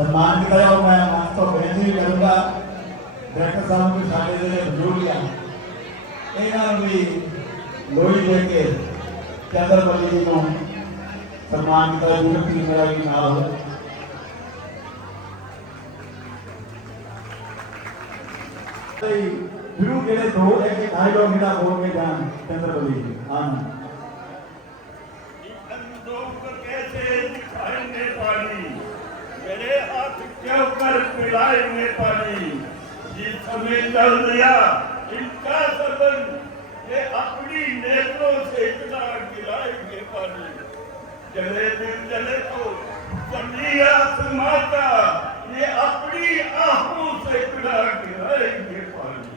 सम्मान किया और मैं मंच तो बेनती करूँगा डायरेक्टर साहब के साढ़े जिले बजुर्ग इन्हों भी लोई दे के चंद्रपली जी को सम्मान किया यूनिटी मेरा भी ना हो गुरु के दो एक डायलॉग मेरा बोल के जान चंद्रपली जी आनंद कैसे दिखाएंगे पानी मेरे हाथ क्यों कर पिलाएंगे पानी ये समय चल दिया इनका संबंध ये अपनी नेत्रों से इतना गिराएंगे पानी जले दिन जले तो जमी आसमां का ये अपनी आंखों से इतना गिराएंगे पानी।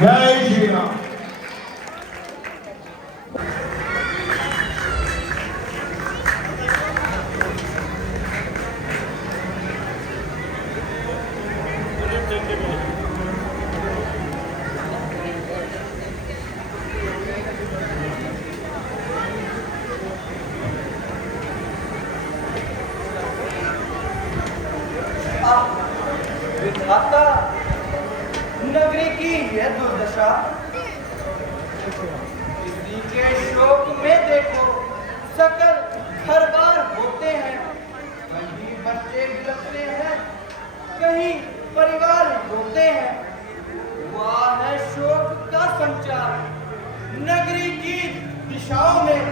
जय श्री राम। विधाता नगरी की यह दुर्दशा किसी के शोक में देखो सकल हर बार होते हैं कहीं बच्चे गिरते हैं कहीं परिवार रोते हैं वह है शोक का संचार नगरी की दिशाओं में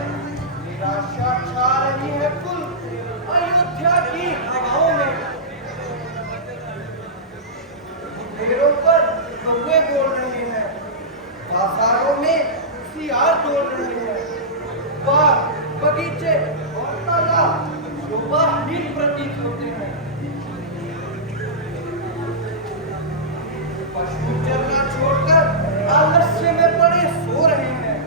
निराशा छा रही है कुल अयोध्या की हवाओं में पेड़ों पर कौवे बोल रहे हैं बाजारों में सियार डोल रहे हैं बाग बगीचे और तालाब शोभाहीन प्रतीत होते हैं पशु चरना छोड़कर आलस्य में पड़े सो रहे हैं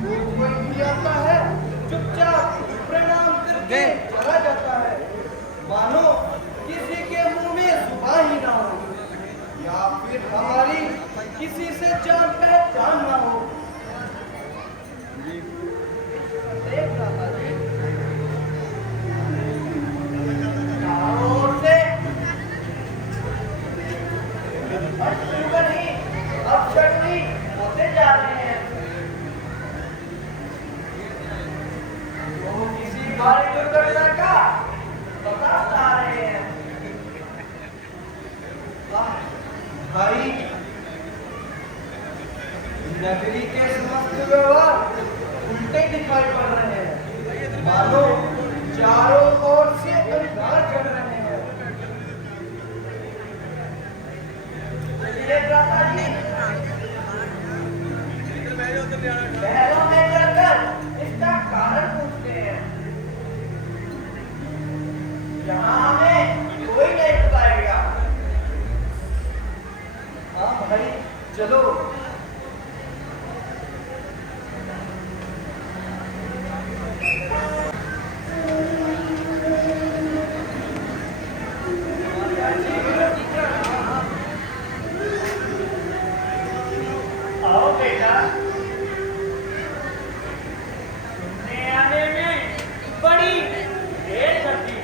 जो कोई भी आता है चुपचाप प्रणाम करके चला जाता है मानो किसी के मुंह में जुबान ही ना हो या फिर हमारी किसी से जान पहचान ना हो देख रहा जी चारों ओर से अशुभनी अपशकुनी होते जा रहे हैं वो किसी भारी दुर्घटना का बता जा रहे हैं भाई नगरी के समस्त व्यवहार उल्टे दिखाई पड़ रहे हैं मानो चारों ओर से अंधकार चढ़ रहे हैं महलों में जाकर इसका कारण पूछते हैं यहाँ हमें कोई नहीं बताएगा हाँ भाई चलो आओ बेटा सुनने आने में बड़ी देर करती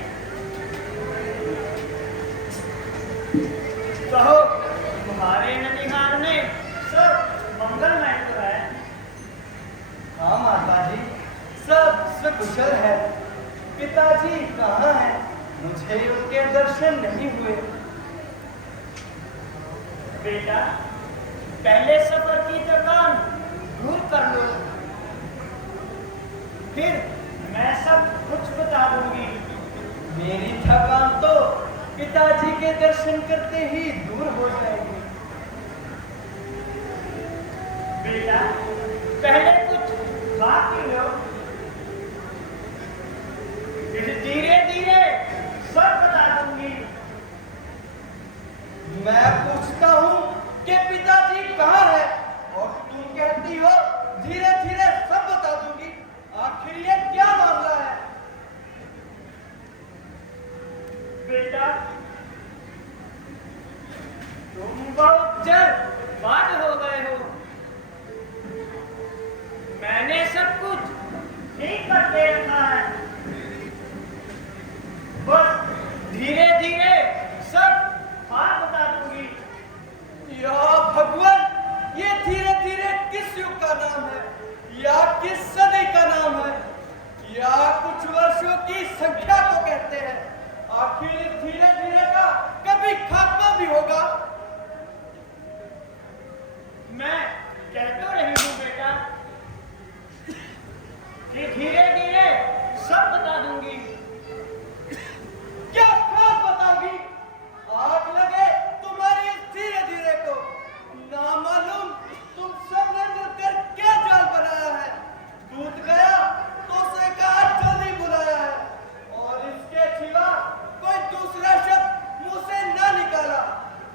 कहो तुम्हारे ननिहाल में सब मंगलमय तो है हाँ माता जी सब सकुशल है पिताजी कहाँ हैं मुझे उनके दर्शन नहीं हुए बेटा पहले सफर की थकान दूर कर लो फिर मैं सब कुछ बता दूंगी मेरी थकान तो पिताजी के दर्शन करते ही दूर हो जाएगी बेटा पहले कुछ खा पी लो फिर धीरे धीरे सब बता दूंगी मैं पूछता हूँ कि पिताजी कहाँ है और तुम कहती हो धीरे धीरे सब बता दूंगी आखिर ये क्या मामला है बेटा तुम संख्या को कहते हैं। आखिर धीरे धीरे का कभी खात्मा भी होगा। मैं कह तो रही हूँ बेटा कि धीरे धीरे सब बता दूंगी। क्या खास बताओगी? आग लगे तुम्हारी इस धीरे धीरे को। ना मालूम तुम सबने मिलकर क्या जाल बनाया है। दूध गया तो उसे कहा जल्दी बुलाया है, और इसके सिवा कोई दूसरा शब्द मुंह से ना निकाला।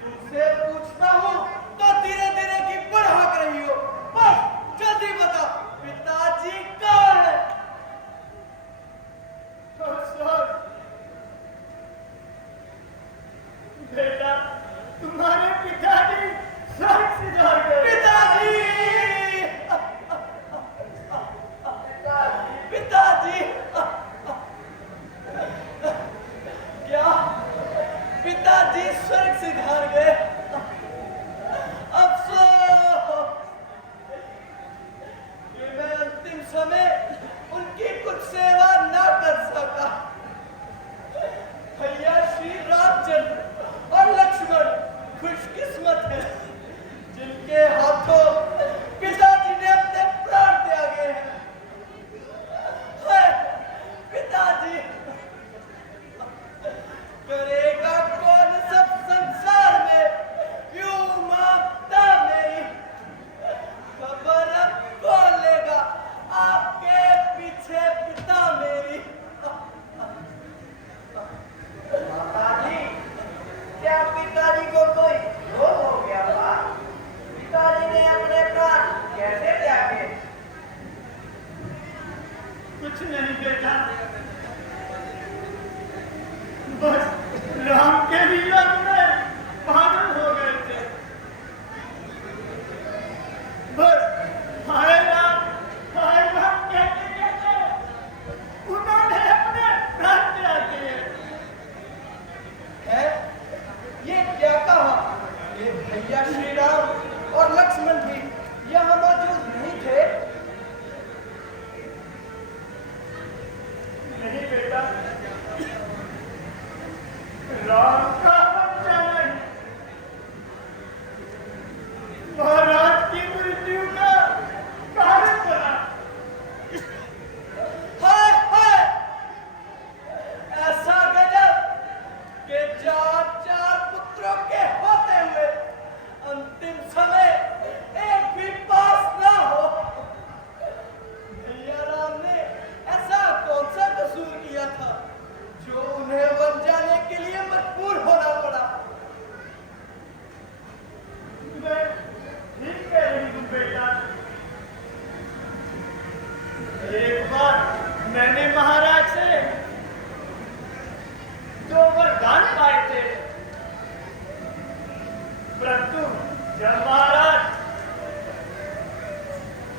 तुमसे पूछता हूँ तो धीरे धीरे की बढ़ाक रही हो। बस जल्दी बता, पिताजी कहाँ है? बेटा तुम्हारे पिताजी स्वर्ग सिधार गए। पिताजी! पिताजी! क्या पिताजी स्वर्ग सिधार गए? अफसोस कि मैं अंतिम समय उनकी कुछ सेवा ना कर सका। भैया श्री रामचंद्र और लक्ष्मण खुशकिस्मत है जिनके हाथों पिताजी ने अपने प्राण त्यागे हैं। पिताजी, करेगा कौन सब संसार में यूं मांगता मेरी खबर। अब कौन लेगा आपके पीछे पिता मेरी? माताजी, क्या पिताजी को कोई रोग हो गया था? पिताजी ने अपने प्राण कैसे त्यागे? कुछ नहीं बेटा, बस राम के वियोग में पागल हो गए थे। बस हाय राम कहते कहते उन्होंने अपने प्राण त्याग दिए। है ये क्या कहा? ये भैया श्री राम और लक्ष्मण भी यहाँ मौजूद नहीं थे? नहीं बेटा, राम का बच्चा नहीं, महाराज की मृत्यु का कारण बना। हाय हाय! ऐसा गजब कि चार चार पुत्रों के होते हुए अंतिम समय एक भी पास ना हो। भैया राम ने ऐसा कौन सा कसूर किया था जो उन्हें वन जाने के लिए मजबूर होना पड़ा? मैं ठीक कह रही हूँ बेटा। एक बार मैंने महाराज से 2 वरदान पाए थे, परंतु जब महाराज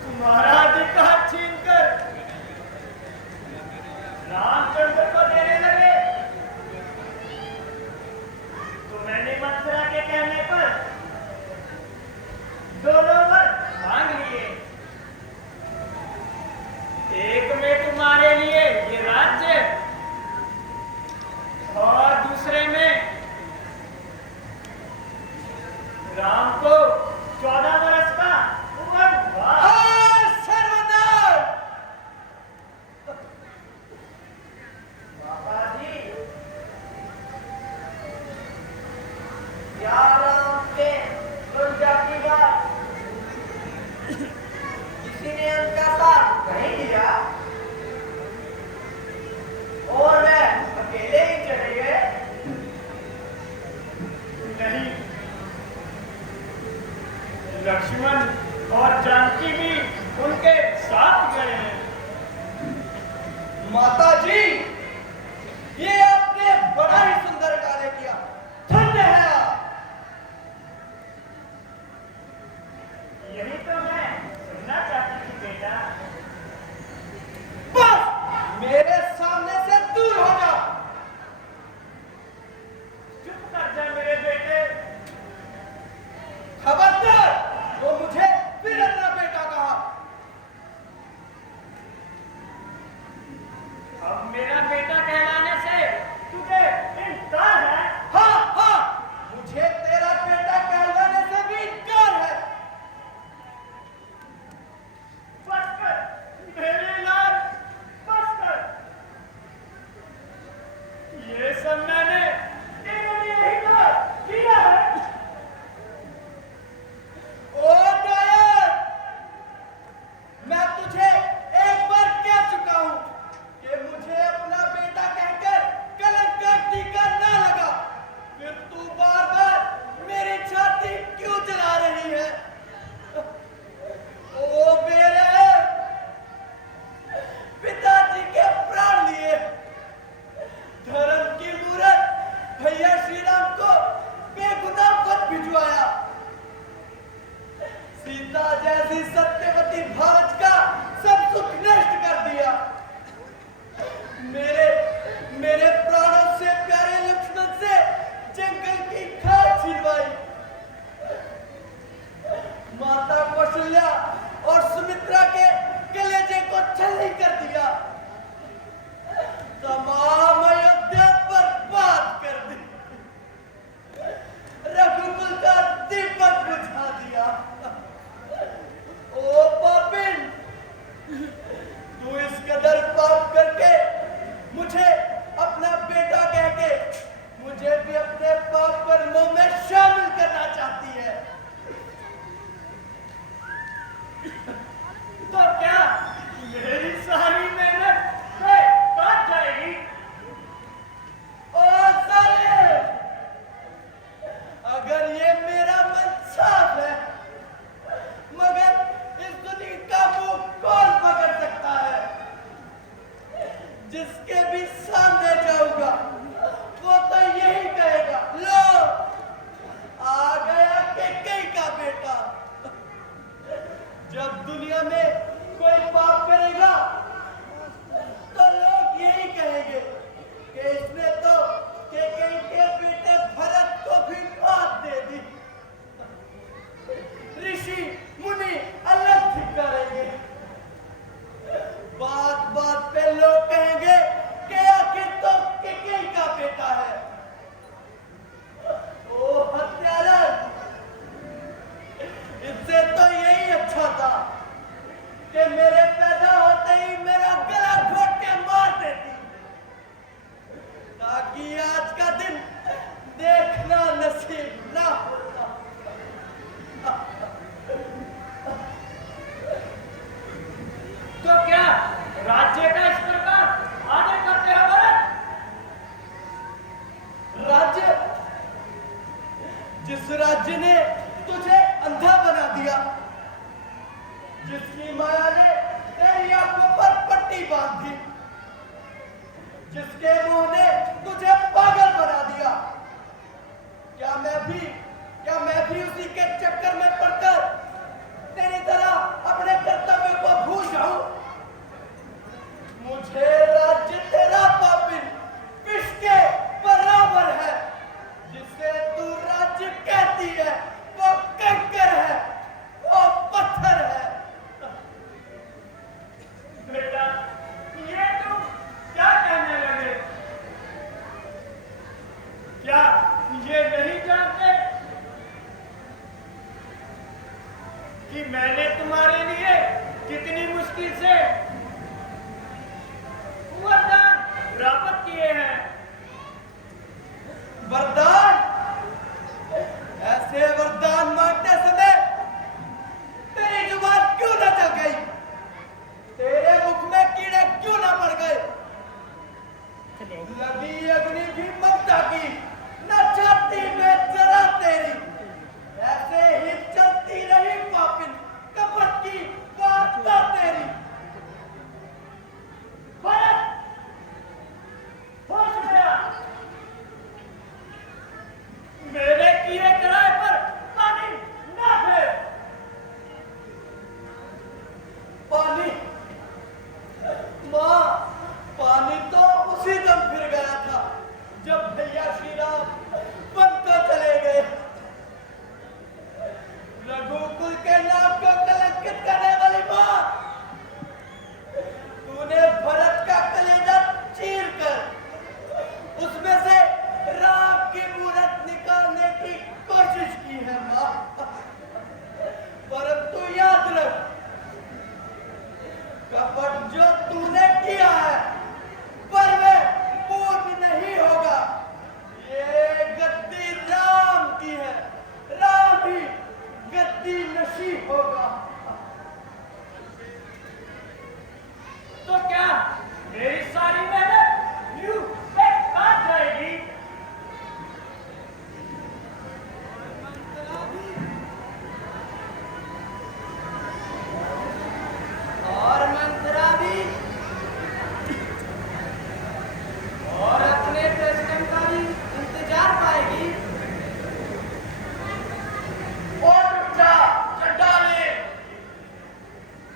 तुम्हारा अधिकार छीनकर रामचंद्र को देने लगे, तो मैंने मथुरा के कहने पर दोनों वर मांग लिए। एक में तुम्हारे लिए ये राज्य, और दूसरे में राम को 14 वर्ष का वनवास। हाय सर्वनाश! बाबा जी, क्या राम के प्रजा की बात किसी ने उनका साथ नहीं दिया और मैं अकेले ही चले गए? नहीं, लक्ष्मण और जानकी भी उनके साथ गए हैं। माता जी, ये आपने बड़ा ही सुंदर कार्य किया। धन्य है आप। यही तो मैं सुनना चाहती थी बेटा। बस मेरे सामने से दूर हो जाओ। चुप कर जा मेरे बेटे। खबरदार, वो मुझे फिर अपना बेटा कहा। अब मेरा बेटा कह मेरे पैदा होते ही मेरा गला घोट के मार देती, ताकि आज का दिन देखना नसीब ना होता। तो क्या राज्य का इस प्रकार आदर करते हो भरत? राज्य, जिस राज्य ने तुझे अंधा बना दिया, जिसकी माया ने तेरी आंखों पर पट्टी बांध दी, जिसके मुंह ने तुझे पागल बना दिया, क्या मैं भी उसी के चक्कर में पड़कर तेरी तरह अपने कर्तव्य को भूल जाऊं? मुझे राज्य तेरा पापिन विष के बराबर है। जिसे तू राज्य कहती है वो कंकर है, वो पत्थर है। बेटा, ये तुम क्या कहने लगे? क्या ये नहीं जानते कि मैंने तुम्हारे लिए कितनी मुश्किल से वरदान प्राप्त किए हैं? वरदान? ऐसे वरदान मांगते समय तेरी जुबान क्यों न जल गई? तेरे मुख में कीड़े क्यों न पड़ गए? लगी अग्नि भी ममता की न छाती में जरा तेरी, ऐसे ही चलती रही पापिन कपट की वार्ता तेरी। भरत, होश गया। मेरे किए कराए पर पानी ना फेर। पानी? माँ, पानी तो उसी दम फिर गया था जब भैया श्री राम वन को चले गए। रघुकुल के नाम को कलंकित करने वाली माँ, तूने भरत का कलेजा चीर कर उसमें से राम की मूरत निकालने की कोशिश की है माँ। परंतु याद रख, कपट जो तूने किया है पर वे पूर्ण नहीं होगा। ये गद्दी राम की है, राम ही गद्दी नशी होगा। तो क्या मेरी सारी मेहनत यूं बेकार जाएगी? और मंत्रा भी, और अपने प्रश्न का भी इंतजार पाएगी। और उठ जा, चट्टाने,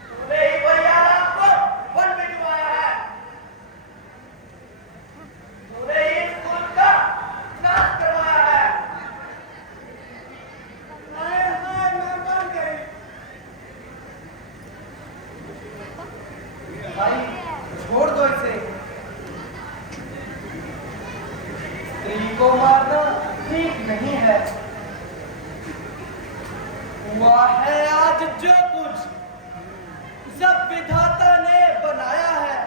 तूने ही भैया राम को वन में डुबाया है। तूने ही इस कुल का नाश करवाया है। हाय हाय, मैं मर गई। भाई, छोड़ दो इसे। स्त्री को मारना ठीक नहीं है। हुआ है आज जो कुछ जब विधाता ने बनाया है,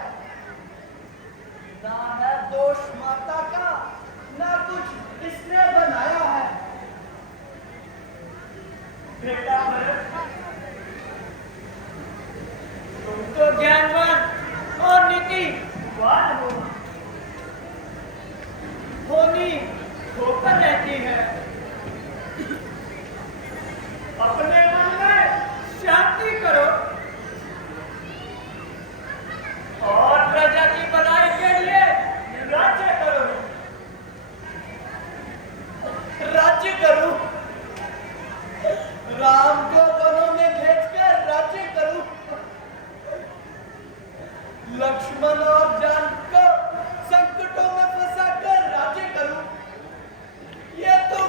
ना है दोष माता का, ना कुछ इसने बनाया है। बेटा भरत, तुम तो ज्ञानवान और नीतिवान हो। होनी होकर रहती है। अपने मन में शांति करो और प्रजा की भलाई के लिए राज्य करो। राज्य करूं? राम को वनों में भेजकर राज्य करूं? लक्ष्मण और जान को संकटों में फंसाकर राज्य करूं? ये तो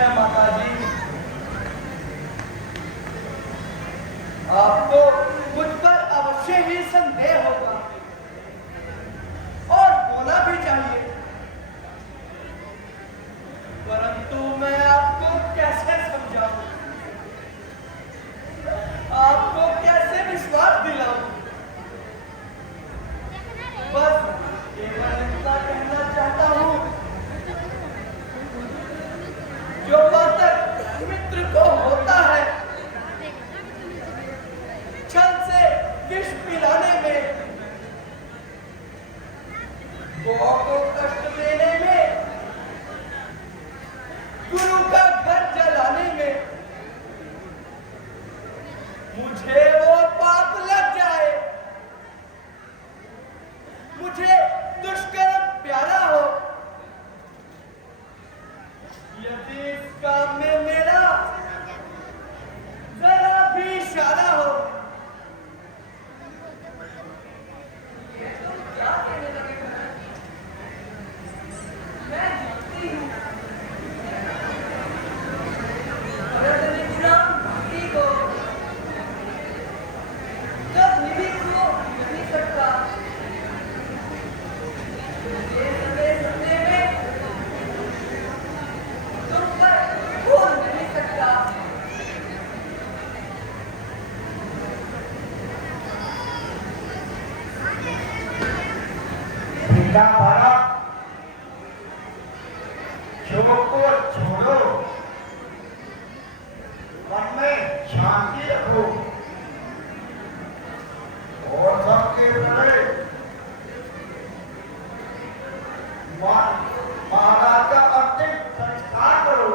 है माता जी। आपको मुझ पर अवश्य ही संदेह होगा और होना भी चाहिए, परंतु मैं आपको कैसे समझाऊं, आपको कैसे विश्वास दिलाऊं। बस केवल इतना कहना चाहता हूं, जो बातक मित्र को होता है छल से विष पिलाने में, गौ को कष्ट देने में, गुरु का घर जलाने में, मुझे वो पाप लग जाए, मुझे दुष्कर्म प्यारा हो, यदि इस काम में मेरा जरा भी इशारा हो, क्या कहने लगे मैं जीतती हूँ। अगर तेरे गुलाम भक्ति को जब निधि को नहीं सकता, ये सत्य में तुम पर बोल नहीं सकता। बेटा भरत, शोक को छोड़ो, मन में शांति रखो और सबके बड़े महाराज का अंतिम संस्कार करो।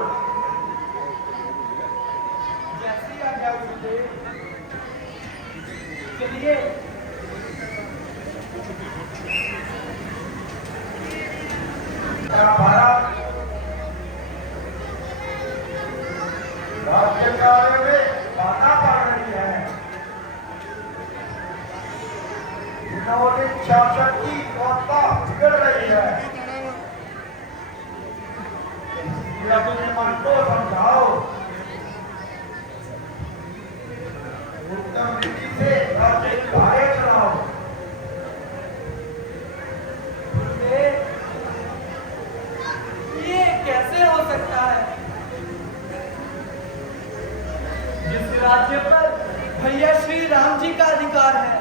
जैसी आज्ञा गुरुदेव। चलिए भारत राज्य कार्य में बाधा पड़ रही है। विनोदी शासक की व्यवस्था बिगड़ रही है। इसलिए अपने मन को समझाओ, उत्तम रीति से राज्य कार्य चलाओ। ये कैसे हो सकता है? जिस राज्य पर भैया श्री राम जी का अधिकार है,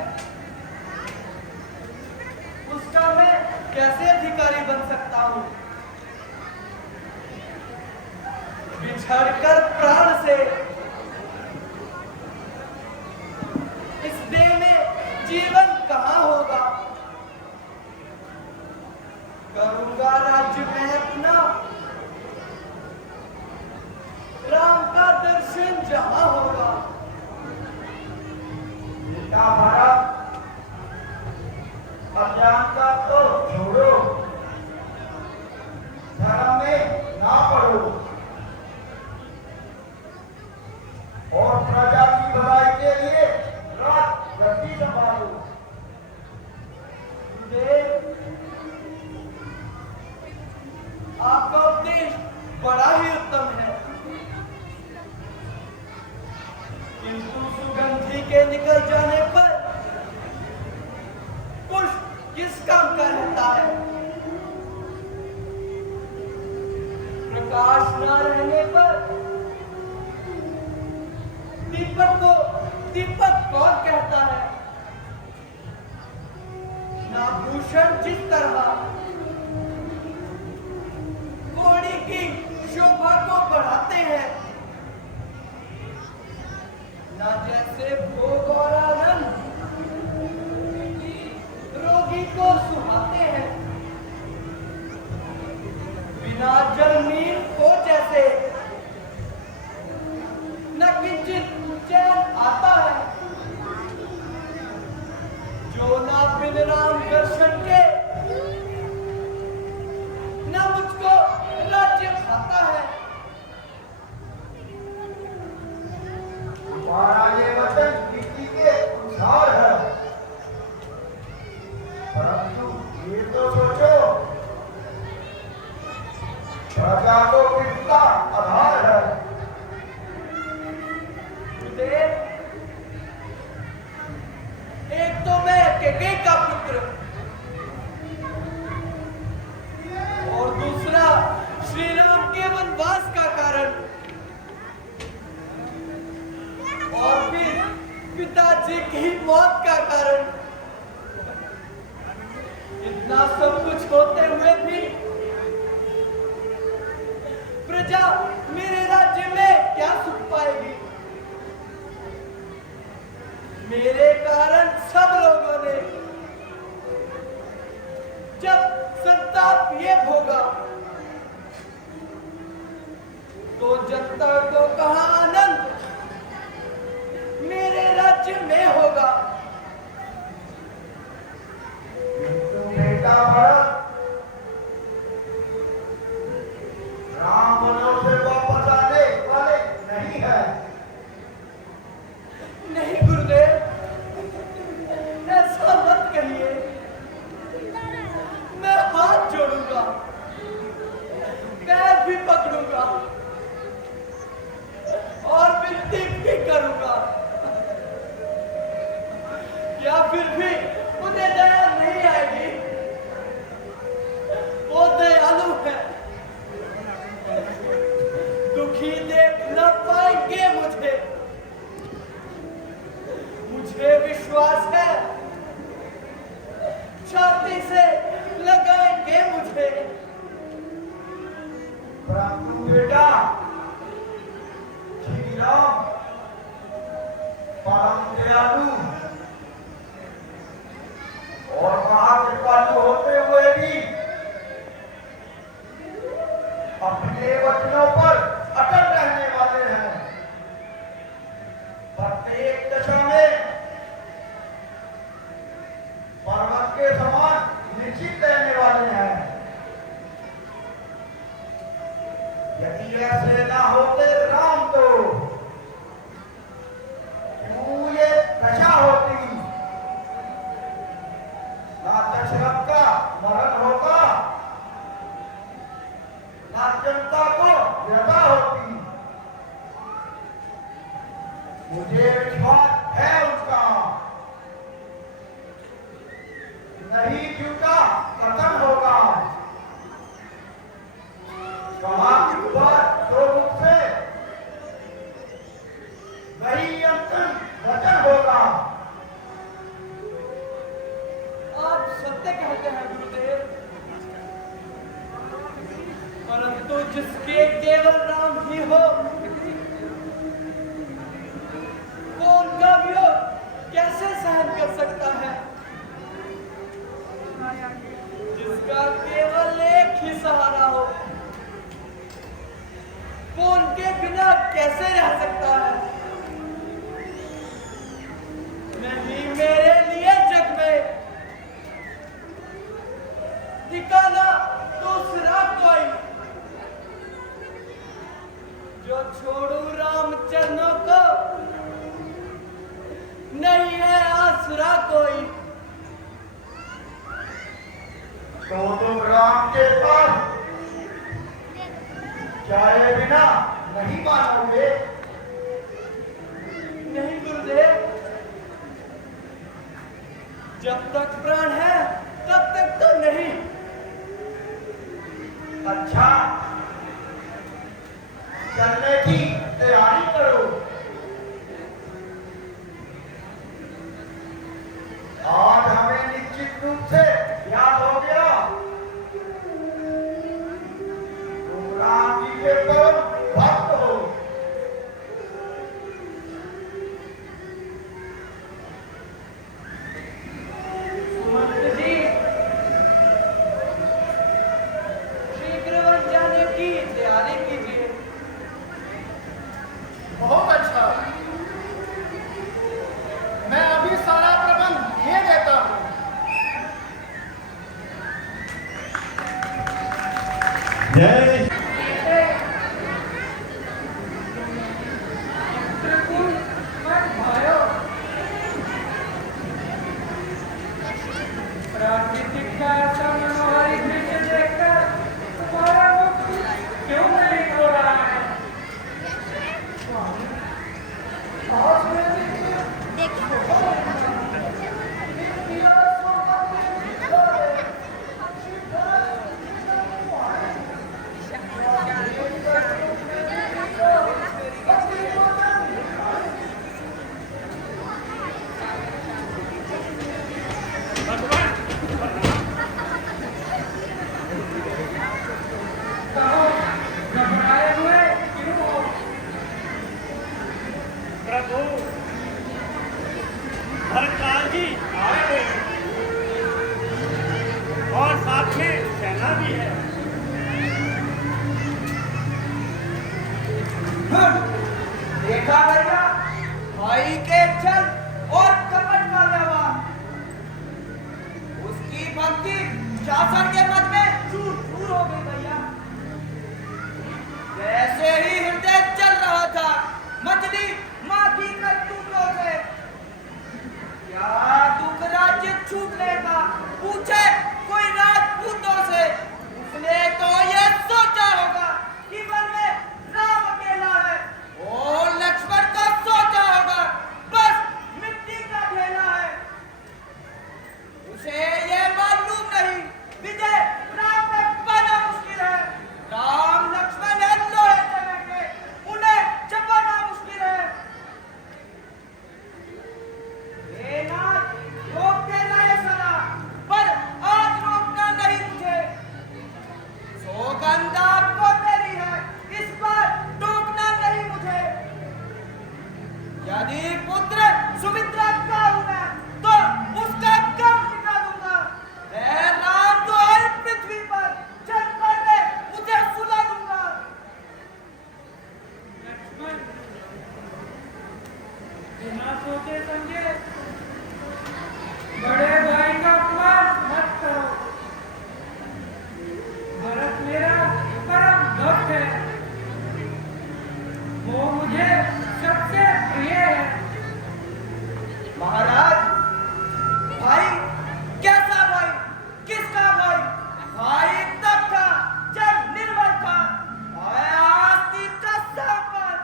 उसका मैं कैसे अधिकारी बन सकता हूँ? बिछड़कर प्राण से इस देह में जीवन कहाँ होगा? करूंगा राज्य में अपना, राम का दर्शन जहां होगा। बेटा भरत, अज्ञानता तो छोड़ो, धर्म में ना पड़ो और प्रजा की भलाई के लिए रात गति संभालो। आपका उपदेश बड़ा ही उत्तम है, किंतु सुगंधी के निकल जाने पर पुष्प किस काम का रहता है? प्रकाश न रहने पर दीपक को दीपक कौन कहता है? नाभूषण जिस तरह घोड़ी की शोभा को बढ़ाते हैं, ना जैसे भोग और आनंद रोगी को सुहाते हैं, बिना जल नीर को जैसे न किंचित चैन आता है, जो ना बिन राम दर्शन के न मुझको राज्य खाता है। हमारा ये वचन नीति के अनुसार है, परंतु ये तो सोचो प्रजा को कितना आधार है। गुरुदेव, एक तो मैं कैकेयी का पुत्र और दूसरा श्री राम के वनवास का कारण और फिर पिताजी की मौत का कारण। इतना सब कुछ होते हुए भी प्रजा मेरे राज्य में क्या सुख पाएगी? मेरे कारण सब लोगों ने जब संताप ये भोगा तो जनता को कहां आनंद मेरे राज्य में होगा। किंतु बेटा भरत राम वनों से वापस आने वाले नहीं है। नहीं गुरुदेव, ऐसा मत कहिए। मैं हाथ जोड़ूंगा, पैर भी पकड़ूंगा और विनती भी करूंगा। या फिर भी उन्हें दया नहीं आएगी? वो दयालु है, दुखी देख न पाएंगे मुझे। मुझे विश्वास है छाती से लगाएंगे मुझे। परंतु बेटा श्री राम परम दयालु और महाकृपालु होते हुए भी अपने वचनों पर अटल रहने वाले हैं। प्रत्येक दशा में पर्वत के समान निश्चित रहने वाले हैं। यदि ऐसे ना होते राम तो क्यों ये दशा होती? ना दशरथ का मरण होता, ना जनता को व्यथा होती। मुझे विश्वास है उसका नहीं झूठा कथन होगा। कहा तो मुझसे वही अंतिम वचन होगा। आप सत्य कहते हैं गुरुदेव, परंतु जिसके केवल राम ही हो वो उनका वियोग कैसे सहन कर सकता है? जिसका केवल एक ही सहारा हो वो उनके बिना कैसे रह सकता है? नहीं, मेरे लिए जग में ठिकाना दूसरा कोई जो छोड़ू राम चरणों को, नहीं है आसरा कोई। तो तुम राम के पास जाए बिना नहीं मानोगे? नहीं गुरुदेव, जब तक प्राण है तब तक तो नहीं। अच्छा, चलने की तैयारी करो। आज हमें निश्चित रूप से याद हो गया तुम राम जी के परम भक्त हो। सुमंत जी, शीघ्र वन जाने की तैयारी कीजिए। बहुत अच्छा, मैं अभी सारा प्रबंध किए देता हूँ। जय देखा भैया, भाई के छल और कपट का व्यवहार, उसकी भक्ति शासन के मत में चूर हो गई भैया। जैसे ही हृदय चल रहा था मछली माँ की करतूतों से, क्या दुख राज्य छूटने का पूछे कोई राजपूतों से, उसने तो ये सोचा होगा कि मन में राम अकेला है, और लक्ष्मण को सोचा होगा बस मिट्टी का ढेला है। उसे ये मालूम नहीं विजय राम में पाना मुश्किल है, राम लक्ष्मण है लोहे चने के, उन्हें चबाना मुश्किल है। ये नाच रोकते रहे सदा, पर आज रोकना नहीं मुझे। सौगंध आपको मेरी है, इस पर टोकना नहीं मुझे। यदि पुत्र सुमित्रा का हूं मैं, तो उसका कब मिटा दूंगा। मैं राम तो हर पृथ्वी पर चल पड़े उसे सुला दूंगा। लक्ष्मण, बिना सोचे समझे बड़े भाई का अपमान मत करो। भरत मेरा परम भक्त है, वो मुझे सबसे प्रिय है। महाराज, भाई कैसा भाई, किसका भाई? भाई तब था जब निर्बल था, आस्तीन का सांपर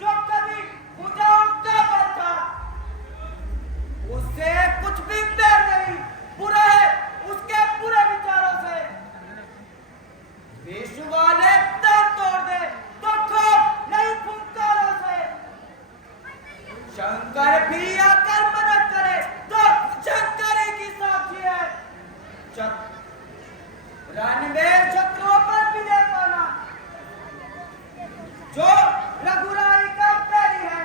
जो कभी भुजाओं का बल था। उससे कुछ भी प्यार नहीं, बुरा है उसके बुरे विचारों से। विश्व वाले दम तोड़ दे तो खौफ नहीं फुंकारों से। शंकर भी आकर मदद करे तो शंकर ही की साक्षी है। रण में शत्रुओं पर विजय पाना जो रघुराई का पैरी है।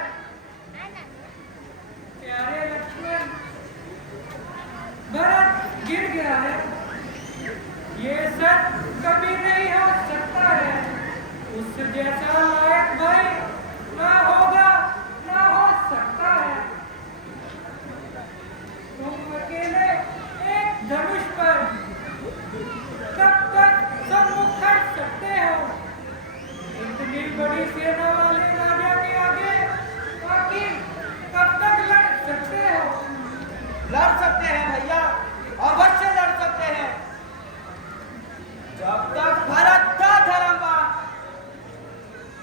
प्यारे लक्ष्मण, भरत गिर गया है, ये सच कभी नहीं हो सकता है। उस जैसा लायक भाई ना होगा, ना हो सकता है। तुम अकेले एक धनुष पर कब तक सम्मुख खड़ सकते हो? इतनी बड़ी सेना वाले राजा के आगे बाकी कब तक लड़ सकते हो? लड़ सकते हैं भैया, अवश्य लड़ सकते हैं। जब तक भरत था धर्मवान,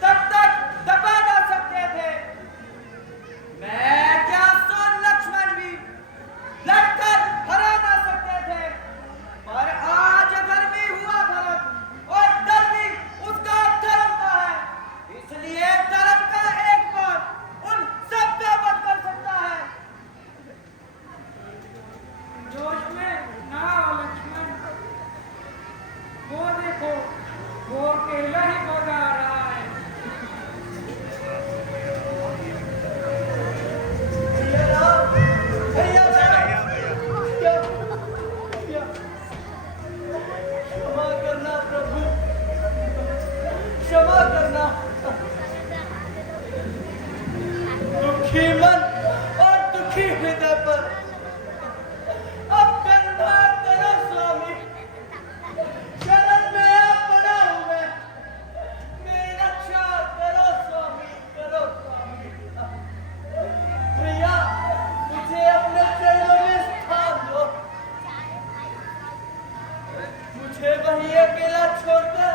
तब तक दबा ना सकते थे। मैं क्या सो लक्ष्मण भी लड़कर हरा ना सकते थे। पर आज धर्मी हुआ भरत, और धर्मी उसका धर्म का है, इसलिए धर्म का एक बार उन सब का वध कर सकता है। जोश में ना आओ लक्ष्मण, वो देखो, वो अकेला ही भगा रहा है। भैया क्षमा करना प्रभु, क्षमा करना। दुखी मन और दुखी हृदय पर अब करुणा करो स्वामी। शरण में आप बना हूं मैं, मेरी रक्षा करो स्वामी, करो स्वामी। भैया मुझे अपने चरणों में स्थान दो, मुझे वहीं अकेला छोड़कर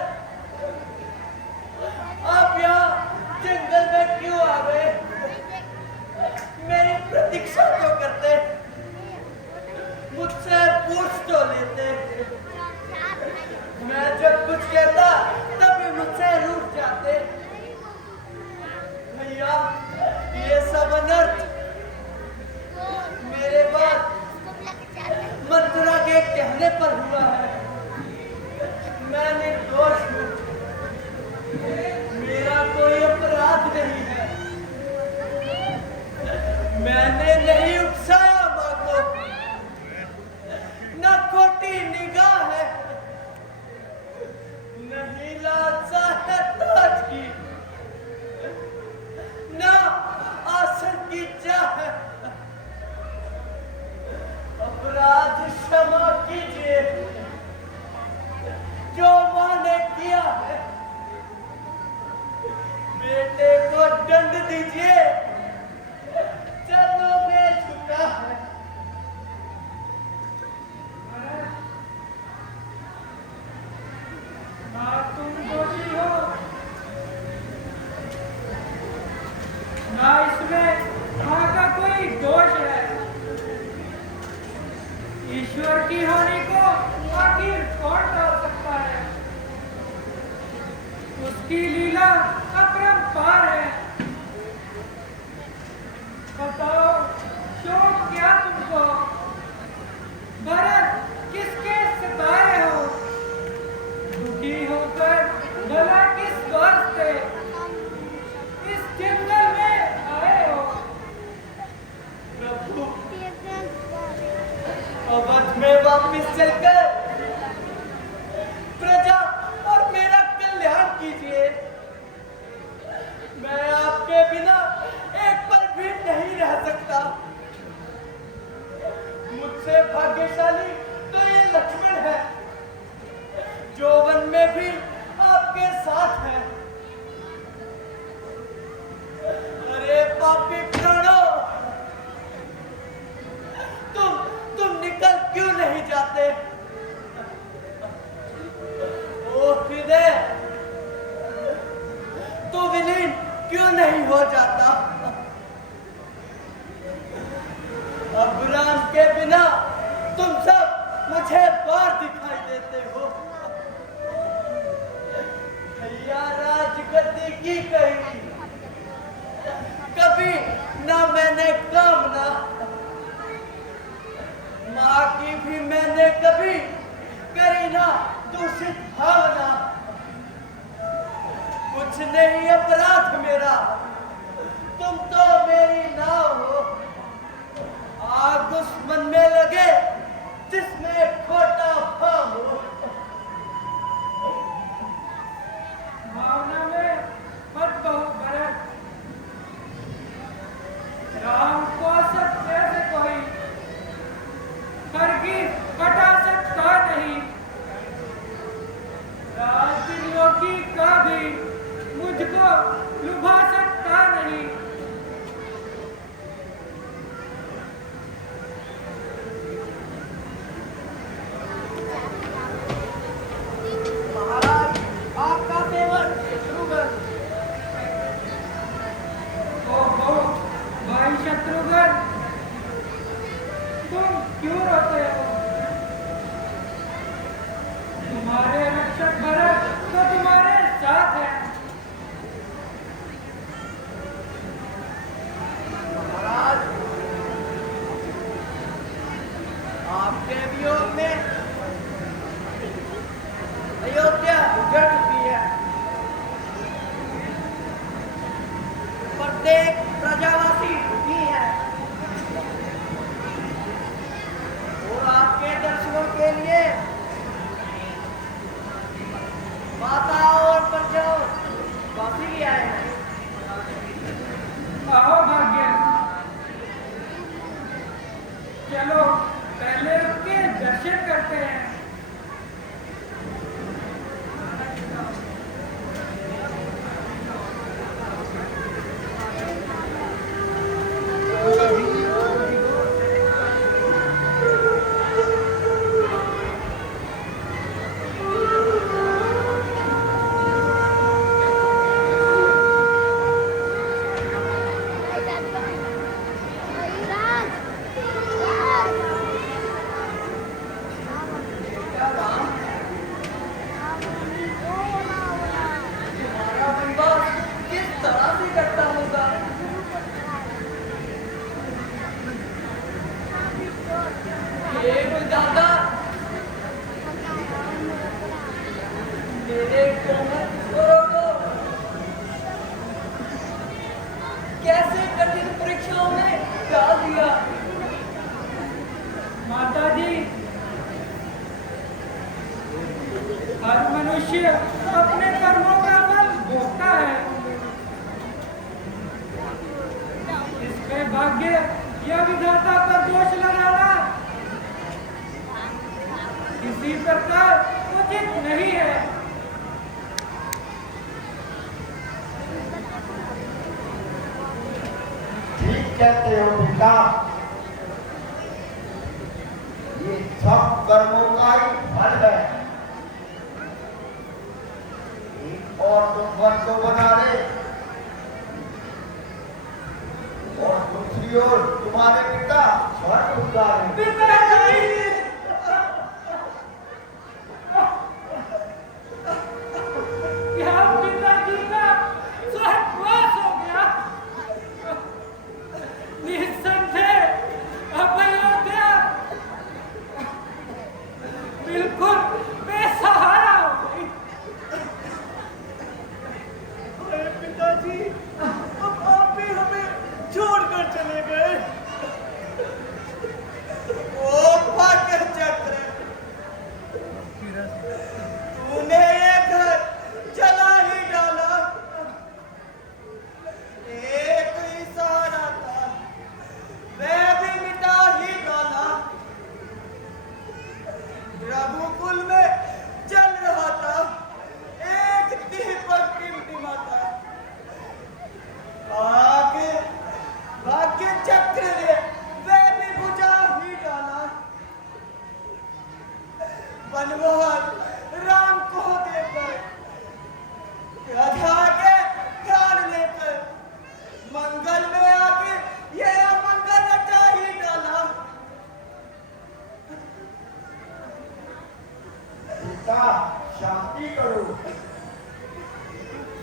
दंड दीजिए, चरणों में झुका है। ना तुम दोषी हो, ना इसमें माँ का कोई दोष है। ईश्वर की हानि को आखिर कौन टाल सकता है? उसकी लीला अपरंपार है। बताओ, शोक क्या तुमको? भरत किसके सितारे हो? दुखी होकर भला किस वास्ते इस जंगल में आए हो? प्रभु, अवध में वापिस चलकर प्रजा और मेरा कल्याण कीजिए। मैं आपके बिना एक पल भी नहीं रह सकता। मुझसे भाग्यशाली तो ये लक्ष्मण है, जो वन में भी आपके साथ है। अरे पापी प्राणों, तुम निकल क्यों नहीं जाते? ओ हृदय, तू विलीन क्यों नहीं हो जाता? अब राम के बिना तुम सब मुझे बार दिखाई देते हो। भैया राजगद्दी की कही कभी ना मैंने कामना, माँ की भी मैंने कभी करी ना दूषित भावना। कुछ नहीं अपराध मेरा, तुम तो मेरी नाव हो। आग उस मन में लगे जिसमें खोटा भाव हो। भावना में मत बहो भरत। राम को सत्य से कोई हरगिज हटा सकता नहीं। राजलोकी का भी मुझको लुभा सकता नहीं। महाराज, आपका सेवक शत्रुघ्न। ओहो भाई शत्रुघ्न, तुम क्यों रोते हो? तुम्हारे रक्षक भरत तो तुम्हारे साथ है। महाराज, आपके वियोग में अयोध्या उजड़ चुकी है। प्रत्येक प्रजावासी दुखी है और आपके दर्शनों के लिए माता और प्रजाओं वापसी भी आए हैं। आओ भाग्य, चलो पहले उनके दर्शन करते हैं। तुम्हारा विवाह किस तरह से करता होगा? हे विधाता, मेरे कोमल किशोरों को कैसे कठिन परीक्षाओं में डाल दिया। माता जी, हर मनुष्य अपने कर्मों का फल भोगता है। इसमें भाग्य या विधाता पर दोष लगाना किसी प्रकार उचित नहीं है। कहते हो बेटा? ये सब कर्मों का ही फल है। एक और तुम वन को बना रहे और दूसरी ओर तुम्हारे पिता स्वर्ग उतारे। क्या पिताजी का स्वर्गवास हो गया? निस्संदेह अब अयोध्या बिल्कुल बेसहारा हो गई। अरे पिताजी, अब आप भी हमें छोड़कर चले गए। ओ भाग्य चक्र, तूने ये घर जला ही डाला। एक ही सहारा था, वह भी मिटा ही डाला। रघुकुल में जल रहा था एक दीपक टिमटिमाता। आगे भाग्य चक्र ने वह भी बुझा ही डाला। बनवास राम को देकर, राधा के ध्यान लेकर, मंगल में आके यह अमंगल रचा ही डाला। पिता शांति करो,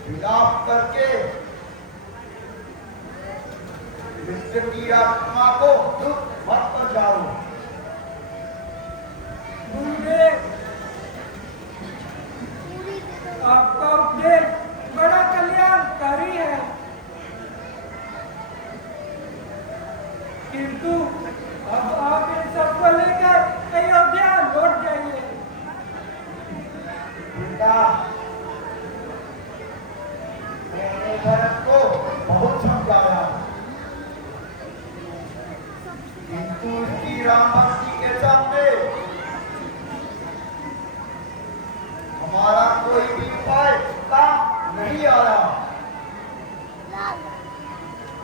विलाप करके मित्र की आत्मा को दुख मत पहुंचाओ। गुरुदेव, आपका उपदेश बड़ा कल्याणकारी है, किंतु अब आप इन सबको लेकर अयोध्या लौट जाइए। पिता, मैंने भरत को बहुत समझाया, किंतु उसकी राम भक्ति के सामने हमारा कोई भी उपाय काम नहीं आ रहा।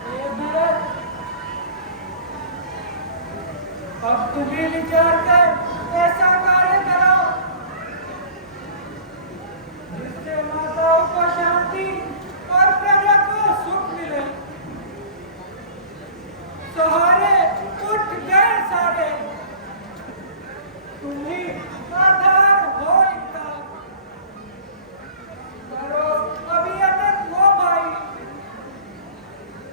हे भरत, अब तुम्हें विचार कर ऐसा कार्य करो जिससे माताओं को शांति और प्रजा को सुख मिले। सहारे उठ गए सारे, तुम ही आधार हो इनका। करो अभी अटक वो भाई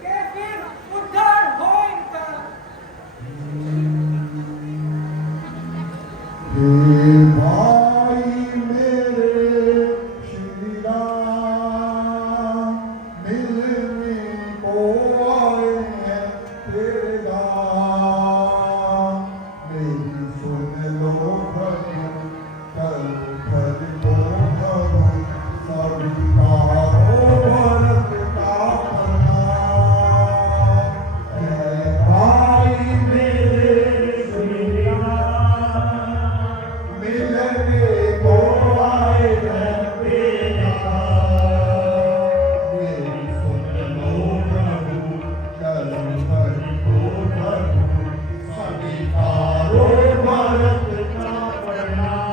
के फिर उद्धार हो इनका। हे भाई मेरे श्री राम, मिलने को आए हैं तेरे धाम। मेरी सुन लो प्रभु, कल फल को प्रभु, सभी कारो भरत का प्रणाम। हे भाई मेरे श्री राम, मिलने को आए हैं तेरे धाम। मेरी सुन लो प्रभु, चल हरि को प्रभु, सभी कारो भरत का प्रणाम।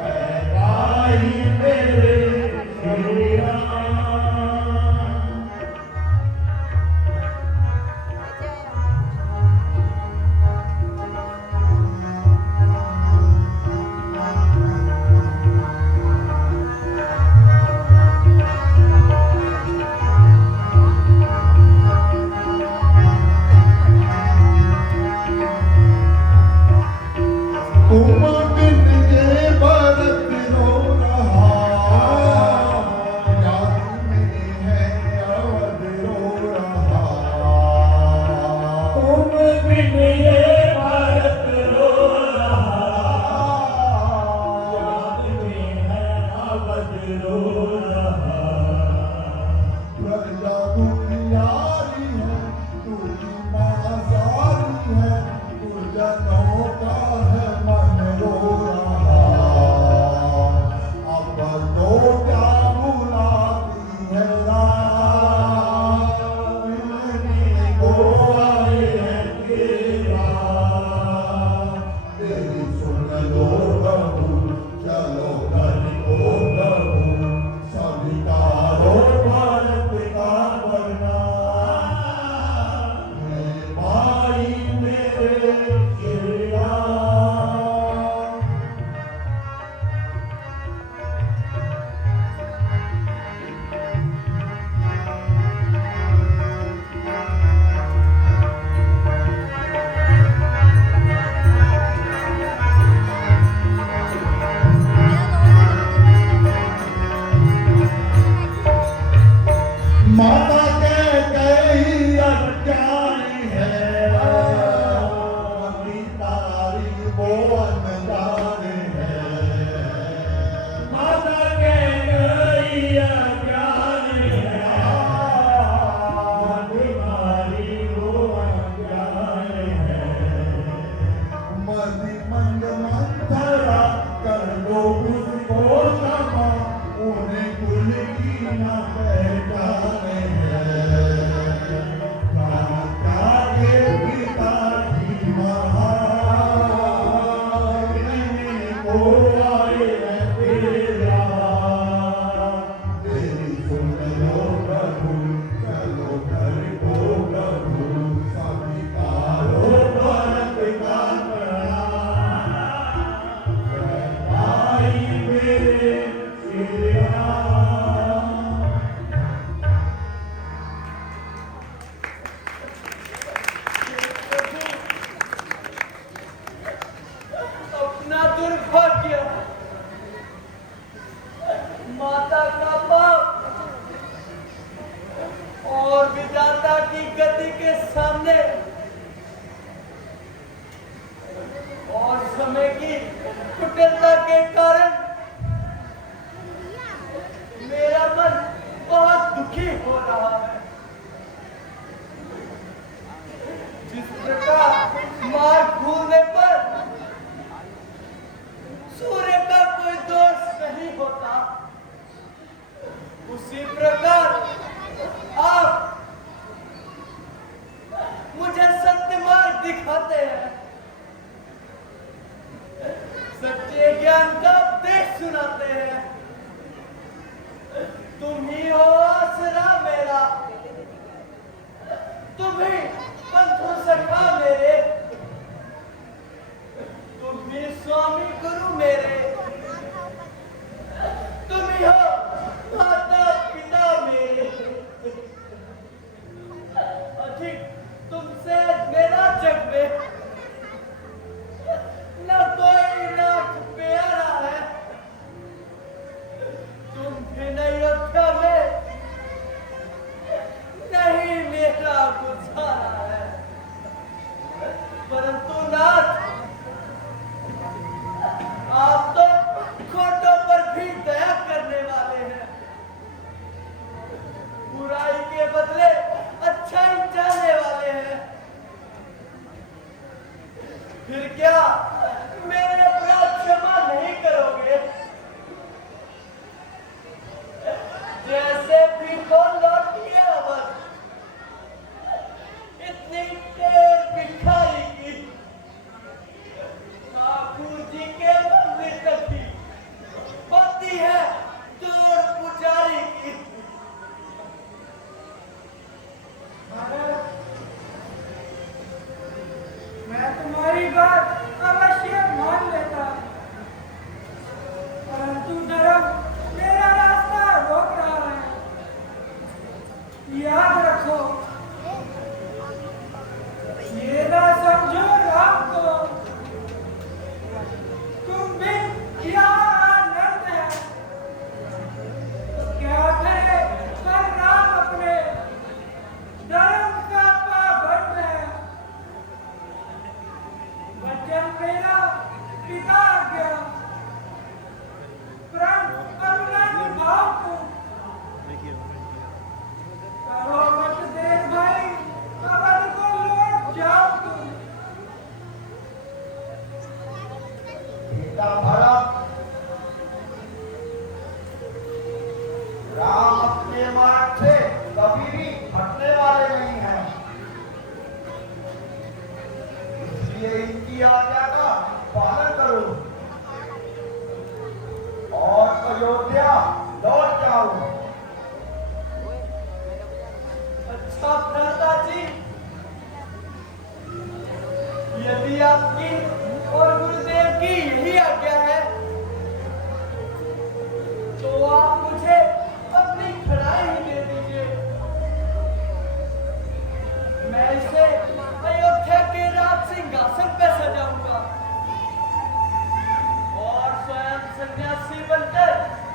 हे भाई मेरे श्री राम। तुम बिन ये भरत रो रहा, याद में है अवध रो रहा। तुम बिन ये भरत रो रहा, याद में है अवध रो रहा। प्रजा दुखियारी है, तुझी माँ सारी है, गुरजनों का है मन रो रहा। अब तो क्या बुलाती है राम, मिलने न पहचाने काका के पिता जी महान को आए तेरा तेरी सुन लो प्रभु चलो घर को प्रभु स्वीकारो भारत का प्रणाम आई मेरे सिया अपना दुर्भाग्य, माता का पाप और विधाता की गति के सामने और समय की कुटिलता के कारण मेरा मन बहुत दुखी हो रहा है। जिस प्रकार मार्ग भूलने पर सूर्य का कोई दोष नहीं होता, उसी प्रकार आप मुझे सत्य मार्ग दिखाते हैं, सच्चे ज्ञान का उपदेश सुनाते हैं। तुम ही हो आसरा मेरा, तुम ही बंधु सखा मेरे, तुम ही स्वामी गुरु मेरे, तुम ही हो माता पिता मेरे। अधिक तुमसे मेरा जग में न कोई नाथ प्यारा है। तुम भी नहीं अयोध्या में नहीं मेरा गुजारा है, परंतु नाथ आप तो खोटों पर भी दया करने वाले हैं, बुराई के बदले अच्छाई चाहने वाले हैं। फिर क्या मेरे अपराध क्षमा नहीं करोगे? जैसे भी को लौटिए अवध, इतनी देर भिखारी की ठाकुर जी के मंदिर तक भी होती है दूर पुजारी की। मैं तुम्हारी बात अवश्य मान लेता, परंतु धर्म मेरा रास्ता रोक रहा है। याद रखो, ये ना समझो राम को तुम भी यहाँ आनंद है, तो क्या करे पर राम अपने धर्म का पाबंद है। वचन मेरा पिता आज्ञा, प्रण करुणा निभाओ तुम। करो मत देर भाई, अवध को लौट जाओ तुम। पिता भरत, राम अपने मार्ग से कभी भी हटने वाले नहीं हैं, इसलिए इनकी आज्ञा का पालन करो और अयोध्या लौट जाओ। अच्छा भ्राता जी, यदि आपकी और गुरुदेव की यही आज्ञा है, तो आप मुझे अपनी खड़ाई ही दे दीजिए। मैं इसे अयोध्या के राज सिंहासन पे सजाऊंगा और स्वयं सन्यासी बनकर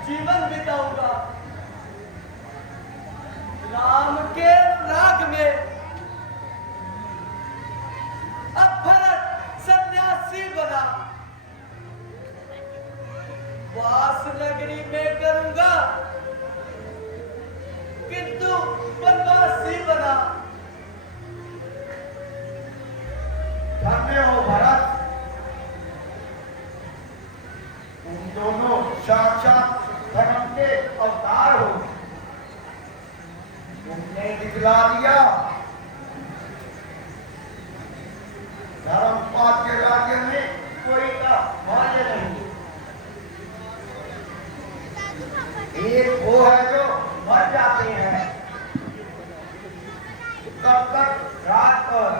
जीवन बिताऊंगा। राम के राग में अब भरत सन्यासी बना, वास नगरी में करूंगा, किंतु बनवासी बना। धन्य हो भरत, तुम दोनों साक्षात धर्म के अवतार हो। ने दिखला दिया। धर्मपाल के राज्य में कोई का मौल्य नहीं। एक वो है जो मर जाते हैं कब तक रात पर,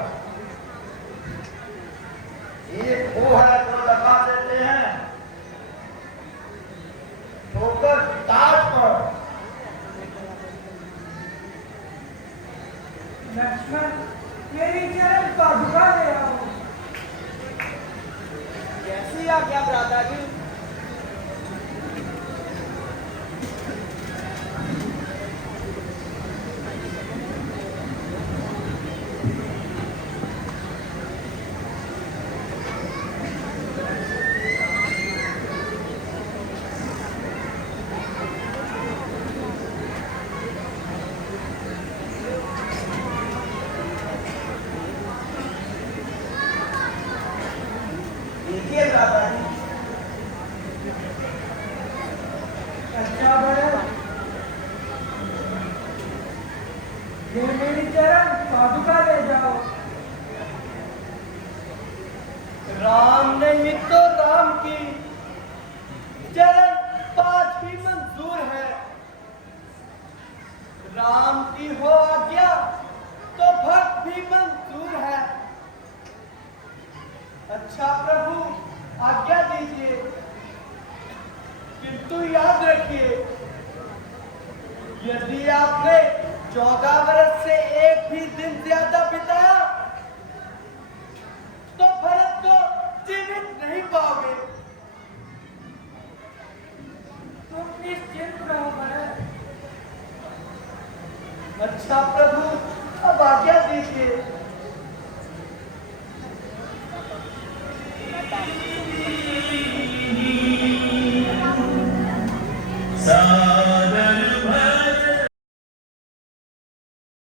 एक वो है जो लगा देते हैं ठोकर ताज पर। लक्ष्मण मेरी चरण पादुका ले आओ। कैसी आज्ञा भ्राता जी? देखिए भ्राता जी, अच्छा भरत, ये मेरी चरण पादुका ले जाओ। राम नहीं तो राम की चरण पाठ भी मंजूर है। राम की हो आज्ञा तो भक्त भी मंजूर है। अच्छा प्रभु आज्ञा दीजिए, किंतु याद रखिए यदि आपने 14 वर्ष से एक भी दिन ज्यादा बिताया तो भरत को जीवित नहीं पाओगे। तुम निश्चिंत रहो भरत। अच्छा प्रभु अब आज्ञा दीजिए।